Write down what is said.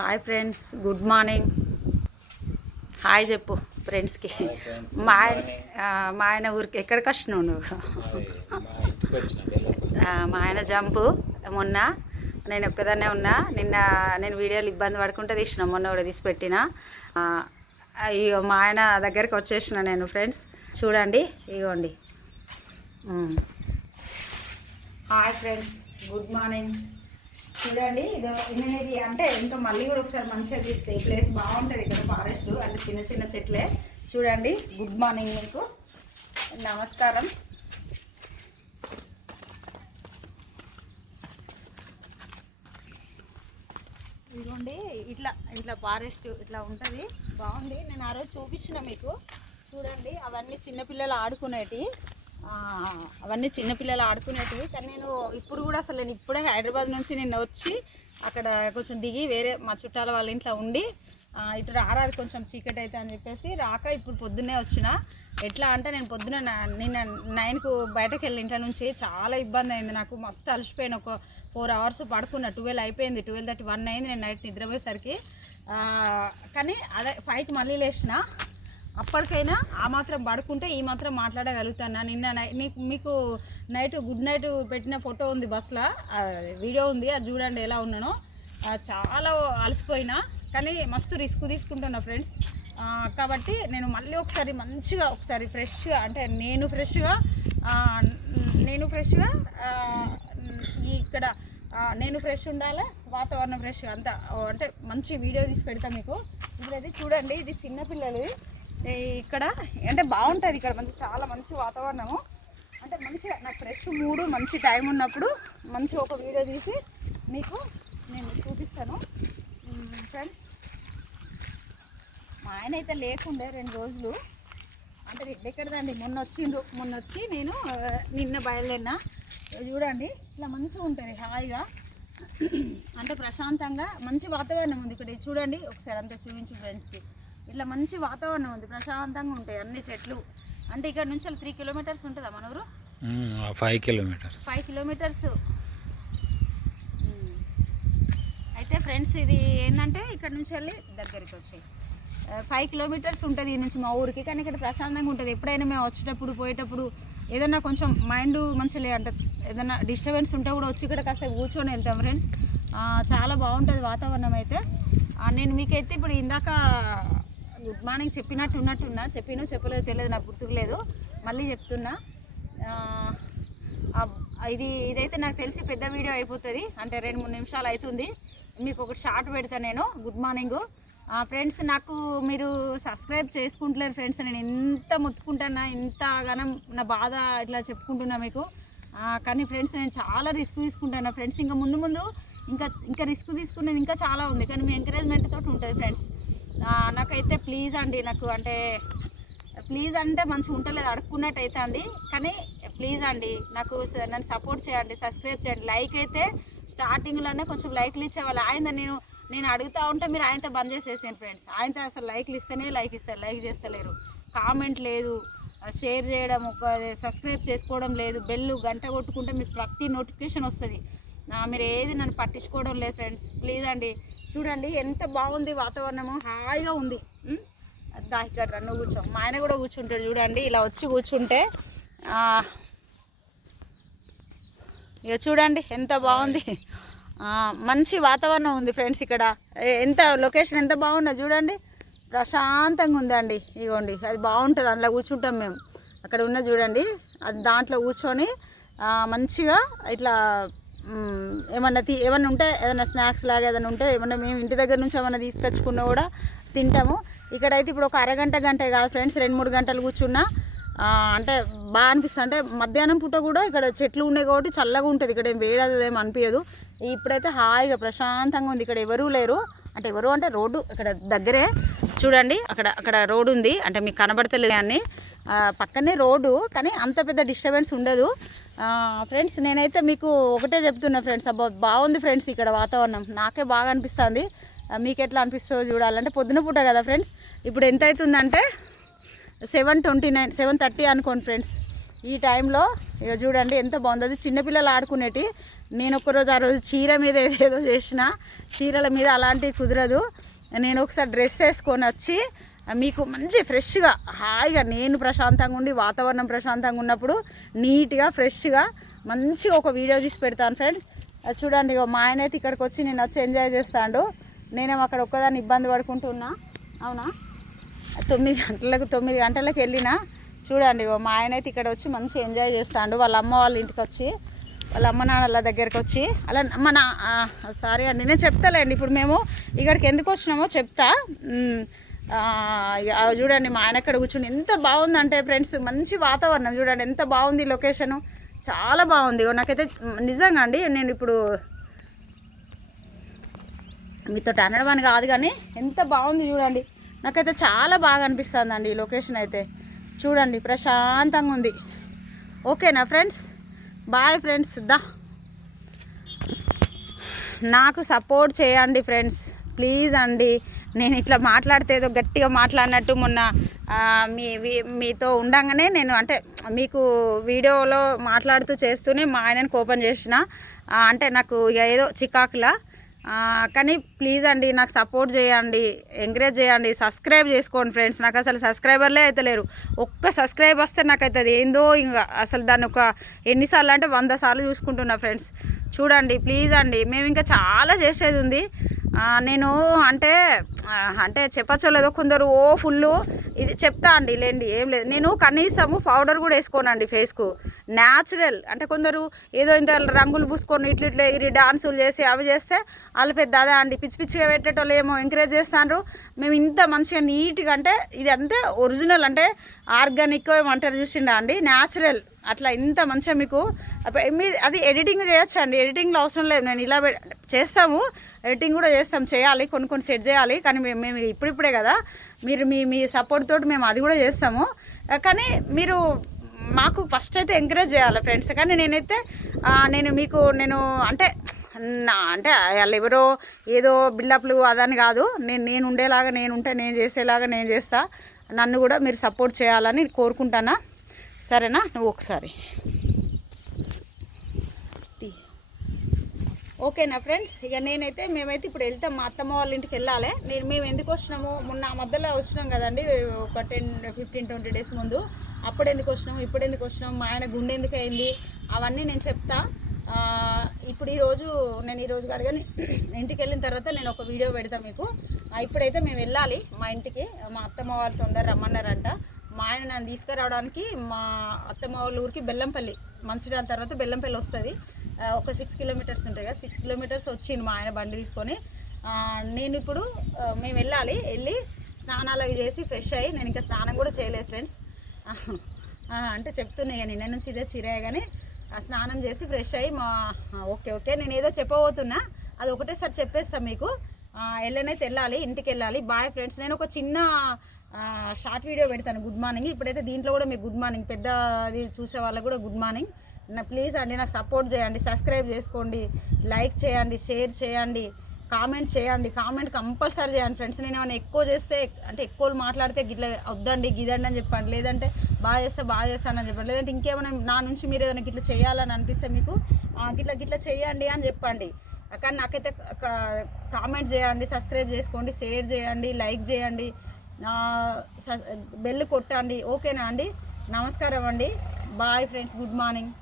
Hi friends, good morning. Hi చెప్పు ఫ్రెండ్స్కి. మా ఆయన ఊరికి ఎక్కడికి వచ్చినావు నువ్వు? మా ఆయన జంపు. మొన్న నేను ఒక్కదాన్నే ఉన్నా. నిన్న నేను వీడియోలు ఇబ్బంది పడుకుంటే తీసిన, మొన్న కూడా తీసి పెట్టిన. ఇగో మా ఆయన దగ్గరికి వచ్చేసిన నేను. ఫ్రెండ్స్ చూడండి, ఇగోండి. Hi friends, good morning. చూడండి, ఇది అంటే ఇంకా మళ్ళీ కూడా ఒకసారి మంచిగా తీస్తే ఈ ప్లేస్ బాగుంటుంది. ఇక్కడ ఫారెస్ట్ అంటే చిన్న చిన్న చెట్లే. చూడండి, గుడ్ మార్నింగ్, మీకు నమస్కారం. ఇదిగోండి, ఇట్లా ఫారెస్ట్ ఇట్లా ఉంటుంది, బాగుంది. నేను ఆ రోజు చూపించిన మీకు. చూడండి, అవన్నీ చిన్నపిల్లలు ఆడుకునేటివి. కానీ నేను ఇప్పుడు కూడా అసలు నేను ఇప్పుడే హైదరాబాద్ నుంచి నిన్న వచ్చి అక్కడ కొంచెం దిగి వేరే మా చుట్టాల వాళ్ళ ఇంట్లో ఉండి ఇటు రారాది కొంచెం చీకటి అయితే అని చెప్పేసి రాక ఇప్పుడు పొద్దున్నే వచ్చిన. ఎట్లా అంటే నేను పొద్దున నిన్న 9కు బయటకు వెళ్ళి ఇంట్లో నుంచి చాలా ఇబ్బంది అయింది నాకు. మస్తు అలసిపోయిన. ఒక 4 hours పడుకున్నా. 12 అయిపోయింది, 12:31 అయింది నేను నైట్ నిద్రపోయేసరికి. కానీ అదే 5కి మళ్ళీ లేచిన. అప్పటికైనా ఆ మాత్రం పడుకుంటే ఈ మాత్రం మాట్లాడగలుగుతాను. నిన్న మీకు నైట్ గుడ్ నైట్ పెట్టిన ఫోటో ఉంది, బస్లో వీడియో ఉంది, అది చూడండి ఎలా ఉన్నానో. చాలా అలసిపోయినా, కానీ మస్తు రిస్క్ తీసుకుంటున్నా ఫ్రెండ్స్. కాబట్టి నేను మళ్ళీ మంచిగా ఫ్రెష్గా అంటే నేను ఫ్రెష్గా ఇక్కడ నేను ఫ్రెష్ ఉండాలి, వాతావరణం ఫ్రెష్గా అంతా అంటే మంచి వీడియో తీసి పెడతాను మీకు. ఇప్పుడైతే చూడండి, ఇది చిన్నపిల్లలు ఇక్కడ అంటే బాగుంటుంది. ఇక్కడ చాలా మంచి వాతావరణము. అంటే మంచిగా నాకు ఫ్రెష్ మూడు మంచి టైం ఉన్నప్పుడు మంచి ఒక వీడియో తీసి మీకు నేను చూపిస్తాను ఫ్రెండ్స్. మా ఆయన అయితే లేకుండే 2 రోజులు. అంటే ఎక్కడదండి, మొన్న వచ్చి నేను నిన్న బయలుదేరినా. చూడండి, ఇట్లా మంచిగా ఉంటుంది హాయిగా, అంటే ప్రశాంతంగా మంచి వాతావరణం ఉంది ఇక్కడ. చూడండి ఒకసారి అంతా చూపించు ఫ్రెండ్స్కి. ఇట్లా మంచి వాతావరణం ఉంది, ప్రశాంతంగా ఉంటాయి అన్ని చెట్లు. అంటే ఇక్కడ నుంచి 3 kilometers ఉంటుందా మన ఊరు? 5 kilometers. 5 kilometers. అయితే ఫ్రెండ్స్, ఇది ఏంటంటే ఇక్కడ నుంచి వెళ్ళి దగ్గరికి వచ్చాయి 5 kilometers ఉంటుంది ఈ నుంచి మా ఊరికి. కానీ ఇక్కడ ప్రశాంతంగా ఉంటుంది. ఎప్పుడైనా మేము వచ్చేటప్పుడు పోయేటప్పుడు ఏదన్నా కొంచెం మైండ్ మంచిగా అంటే ఏదన్నా డిస్టర్బెన్స్ ఉంటే కూడా వచ్చి ఇక్కడ కాస్త కూర్చొని వెళ్తాం ఫ్రెండ్స్. చాలా బాగుంటుంది వాతావరణం అయితే. నేను మీకైతే ఇప్పుడు ఇందాక గుడ్ మార్నింగ్ చెప్పలేదో తెలియదు, నాకు గుర్తుకులేదు, మళ్ళీ చెప్తున్నా. ఇదైతే నాకు తెలిసి పెద్ద వీడియో అయిపోతుంది, అంటే 2-3 నిమిషాలు అవుతుంది. మీకు ఒకటి షార్ట్ పెడతాను నేను. Good morning friends. నాకు మీరు సబ్స్క్రైబ్ చేసుకుంటలేరు ఫ్రెండ్స్. నేను ఎంత మొత్తుకుంటున్నా, ఇంతగానం నా బాధ ఇట్లా చెప్పుకుంటున్నా మీకు. కానీ ఫ్రెండ్స్, నేను చాలా రిస్క్ తీసుకుంటున్నా ఫ్రెండ్స్. ఇంకా ముందు ఇంకా రిస్క్ తీసుకునేది ఇంకా చాలా ఉంది. కానీ మీ ఎంకరేజ్మెంట్ తోటి ఉంటుంది ఫ్రెండ్స్. నాకైతే ప్లీజ్ అండి, నాకు అంటే ప్లీజ్ అంటే మంచిగా ఉంటలేదు, అడుక్కున్నట్టు అవుతుంది. కానీ ప్లీజ్ అండి, నన్ను సపోర్ట్ చేయండి, సబ్స్క్రైబ్ చేయండి. లైక్ అయితే స్టార్టింగ్లోనే కొంచెం లైక్లు ఇచ్చేవాళ్ళు. నేను అడుగుతూ ఉంటే మీరు ఆయనతో బంద్ చేసేసాను ఫ్రెండ్స్. ఆయనతో అసలు లైక్లు ఇస్తేనే లైక్ ఇస్తారు, లైక్ చేస్తలేరు, కామెంట్ లేదు, షేర్ చేయడం, సబ్స్క్రైబ్ చేసుకోవడం లేదు. బెల్లు గంట కొట్టుకుంటే మీకు ప్రతి నోటిఫికేషన్ వస్తుంది. మీరు ఏది నన్ను పట్టించుకోవడం లేదు ఫ్రెండ్స్. ప్లీజ్ అండి. చూడండి ఎంత బాగుంది వాతావరణము, హాయిగా ఉంది. ఇక్కడ నువ్వు కూర్చో, మా ఆయన కూడా కూర్చుంటాడు. చూడండి, ఇలా వచ్చి కూర్చుంటే ఇక చూడండి ఎంత బాగుంది. మంచి వాతావరణం ఉంది ఫ్రెండ్స్. ఇక్కడ లొకేషన్ ఎంత బాగుందో చూడండి, ప్రశాంతంగా ఉందండి. ఇగోండి, అది బాగుంటుంది, అందులో కూర్చుంటాం మేము. అక్కడ ఉన్న చూడండి, అది దాంట్లో కూర్చొని మంచిగా ఇట్లా ఏమన్నా ఉంటే ఏదైనా స్నాక్స్ లాగా ఏదైనా ఉంటే ఏమన్నా మేము ఇంటి దగ్గర నుంచి ఏమన్నా తీసుకొచ్చుకున్నా కూడా తింటాము. ఇక్కడైతే ఇప్పుడు ఒక అరగంట కాదు ఫ్రెండ్స్, 2-3 గంటలు కూర్చున్నా అంటే బాగా అనిపిస్తుంది. అంటే మధ్యాహ్నం పూట కూడా ఇక్కడ చెట్లు ఉన్నాయి కాబట్టి చల్లగా ఉంటుంది. ఇక్కడ ఏం వేడేదేం అనిపించదు. ఇప్పుడైతే హాయిగా ప్రశాంతంగా ఉంది. ఇక్కడ ఎవరూ లేరు, అంటే రోడ్డు ఇక్కడ దగ్గరే చూడండి. అక్కడ రోడ్డు ఉంది, అంటే మీకు కనబడతలేదు అని పక్కనే రోడ్డు, కానీ అంత పెద్ద డిస్టర్బెన్స్ ఉండదు ఫ్రెండ్స్. నేనైతే మీకు ఒకటే చెప్తున్నా ఫ్రెండ్స్, బాగుంది ఫ్రెండ్స్ ఇక్కడ వాతావరణం. నాకే బాగా అనిపిస్తుంది. మీకు ఎట్లా అనిపిస్తుందో చూడాలంటే పొద్దున పూట కదా ఫ్రెండ్స్. ఇప్పుడు ఎంత అవుతుందంటే 7:30 అనుకోండి ఫ్రెండ్స్. ఈ టైంలో ఇక చూడండి ఎంత బాగుంది. అది చిన్నపిల్లలు ఆడుకునేటి. నేను ఒక్కరోజు ఆ రోజు చీర మీద ఏదేదో చేసిన, చీరల మీద అలాంటివి కుదరదు. నేను ఒకసారి డ్రెస్ వేసుకొని వచ్చి మీకు మంచి ఫ్రెష్గా హాయిగా నేను ప్రశాంతంగా ఉండి వాతావరణం ప్రశాంతంగా ఉన్నప్పుడు నీట్గా ఫ్రెష్గా మంచిగా ఒక వీడియో తీసి పెడతాను ఫ్రెండ్స్. అది చూడండి ఇక మా ఆయన అయితే ఇక్కడికి వచ్చి నేను వచ్చి ఎంజాయ్ చేస్తాడు. నేనేమో అక్కడ ఒక్కదాన్ని ఇబ్బంది పడుకుంటున్నా. అవునా 9 గంటలకు వెళ్ళినా. చూడండి ఇక మా ఆయన అయితే ఇక్కడ వచ్చి మంచిగా ఎంజాయ్ చేస్తాడు. వాళ్ళ అమ్మ వాళ్ళ ఇంటికి వచ్చి వాళ్ళ అమ్మ నాన్నల దగ్గరికి వచ్చి అలా సారీ అండి నేను చెప్తాలేండి. ఇప్పుడు మేము ఇక్కడికి ఎందుకు వచ్చినామో చెప్తా. చూడండి మా ఆయన అక్కడ కూర్చుని ఎంత బాగుందంటే ఫ్రెండ్స్, మంచి వాతావరణం చూడండి ఎంత బాగుంది. లొకేషను చాలా బాగుంది. నాకైతే నిజంగా అండి నేను ఇప్పుడు మీతో అనడం కాదు కానీ ఎంత బాగుంది చూడండి. నాకైతే చాలా బాగా అనిపిస్తుంది అండి ఈ లొకేషన్ అయితే. చూడండి ప్రశాంతంగా ఉంది. ఓకేనా ఫ్రెండ్స్? Bye friends. నాకు సపోర్ట్ చేయండి ఫ్రెండ్స్ ప్లీజ్ అండి. నేను ఇట్లా మాట్లాడితే ఏదో గట్టిగా మాట్లాడినట్టు మొన్న మీతో ఉండంగానే నేను అంటే మీకు వీడియోలో మాట్లాడుతూ చేస్తూనే మా ఆయనని కోపం చేసిన. అంటే నాకు ఏదో చికాకులా. కానీ ప్లీజ్ అండి నాకు సపోర్ట్ చేయండి, ఎంకరేజ్ చేయండి, సబ్స్క్రైబ్ చేసుకోండి ఫ్రెండ్స్. నాకు అసలు సబ్స్క్రైబర్లే అయితే లేరు. ఒక్క సబ్స్క్రైబ్ వస్తే నాకు అవుతుంది ఏందో. ఇంకా అసలు దాన్ని ఒక ఎన్నిసార్లు అంటే 100 సార్లు చూసుకుంటున్నా ఫ్రెండ్స్. చూడండి ప్లీజ్ అండి. మేము ఇంకా చాలా చేసేది ఉంది. నేను అంటే చెప్పచ్చో లేదో కొందరు ఫుల్ ఇది చెప్తా అండి లేండి ఏం లేదు. నేను కనీసము పౌడర్ కూడా వేసుకోనండి ఫేస్కు. న్యాచురల్ అంటే కొందరు ఏదో ఇంత రంగులు పూసుకొని ఇట్లా ఎగిరి డాన్సులు చేసి అవి చేస్తే వాళ్ళు పెద్ద అదే అండి పిచ్చి పిచ్చిగా పెట్టేటోళ్ళు ఏమో ఎంకరేజ్ చేస్తారు. మేము ఇంత మంచిగా నీట్గా అంటే ఇది అంతే ఒరిజినల్ అంటే ఆర్గానిక్ ఏమంటారు చూసిండా అండి, న్యాచురల్ అట్లా ఇంత మంచిగా మీకు అది ఎడిటింగ్ చేయొచ్చు అండి. ఎడిటింగ్లో అవసరం లేదు. నేను ఇలా చేస్తాము, ఎడిటింగ్ కూడా చేయాలి, కొన్ని సెట్ చేయాలి. కానీ మేము ఇప్పుడిప్పుడే కదా, మీరు మీ సపోర్ట్ తోటి మేము అది కూడా చేస్తాము. కానీ మీరు మాకు ఫస్ట్ అయితే ఎంకరేజ్ చేయాలి ఫ్రెండ్స్. కానీ నేనైతే నేను అంటే వాళ్ళు ఎవరో ఏదో బిల్డప్లు అదని కాదు. నేను ఉండేలాగా నేను చేసేలాగా నేను చేస్తా. నన్ను కూడా మీరు సపోర్ట్ చేయాలని కోరుకుంటానా? సరేనా? నువ్వు ఒకసారి ఓకేనా ఫ్రెండ్స్? ఇక మేమైతే ఇప్పుడు వెళ్తాం, మా అత్తమ్మ వాళ్ళ ఇంటికి వెళ్ళాలి. మేము ఎందుకు వచ్చినాము, మొన్న మధ్యలో వచ్చినాం కదండి ఒక 10-15-20 డేస్ ముందు. అప్పుడు ఎందుకు వచ్చినాము, ఇప్పుడు ఎందుకు వచ్చినాము, మా ఆయన గుండె ఎందుకు అయింది, అవన్నీ నేను చెప్తా. ఇప్పుడు నేను ఈరోజు కాదు కానీ ఇంటికి వెళ్ళిన తర్వాత నేను ఒక వీడియో పెడతా మీకు. ఇప్పుడైతే మేము వెళ్ళాలి మా ఇంటికి. మా అత్తమ్మ వాళ్ళు తొందర రమ్మన్నారంట. మా ఆయన నన్ను తీసుకురావడానికి మా అత్తమ్మ వాళ్ళ ఊరికి బెల్లంపల్లి, మంచిర్యాల తర్వాత బెల్లంపల్లి వస్తుంది. ఒక 6 కిలోమీటర్స్ ఉంటాయి కదా, 6 కిలోమీటర్స్ వచ్చింది మా ఆయన బండి తీసుకొని. నేను ఇప్పుడు మేము వెళ్ళి స్నానాలు అవి చేసి ఫ్రెష్ అయ్యి, నేను ఇంకా స్నానం కూడా చేయలేదు ఫ్రెండ్స్. అంటే చెప్తున్నాయి కానీ నిన్న నుంచి ఇదే చిరే కానీ స్నానం చేసి ఫ్రెష్ అయ్యి ఓకే నేను ఏదో చెప్పబోతున్నా, అది ఒకటేసారి చెప్పేస్తాను మీకు. వెళ్ళనైతే వెళ్ళాలి, ఇంటికి వెళ్ళాలి. Bye friends. నేను ఒక చిన్న షార్ట్ వీడియో పెడతాను గుడ్ మార్నింగ్. ఇప్పుడైతే దీంట్లో కూడా మీకు గుడ్ మార్నింగ్, పెద్దది చూసే వాళ్ళకు కూడా గుడ్ మార్నింగ్. ప్లీజ్ అండి నాకు సపోర్ట్ చేయండి, సబ్స్క్రైబ్ చేసుకోండి, లైక్ చేయండి, షేర్ చేయండి, కామెంట్ చేయండి. కామెంట్ కంపల్సరీ చేయండి ఫ్రెండ్స్. నేను ఏమైనా ఎక్కువ చేస్తే అంటే ఎక్కువ మాట్లాడితే గిట్ల వద్దండి గిదండి అని చెప్పండి, లేదంటే బాగా చేస్తానని చెప్పండి, లేదంటే ఇంకేమైనా నా నుంచి మీరు ఏదైనా గిట్ల చేయాలని అనిపిస్తే మీకు గిట్ల చేయండి అని చెప్పండి. కానీ నాకైతే కామెంట్ చేయండి, సబ్స్క్రైబ్ చేసుకోండి, షేర్ చేయండి, లైక్ చేయండి, బెల్ కొట్టండి. ఓకేనా అండి? నమస్కారం అండి. Bye friends. Good morning.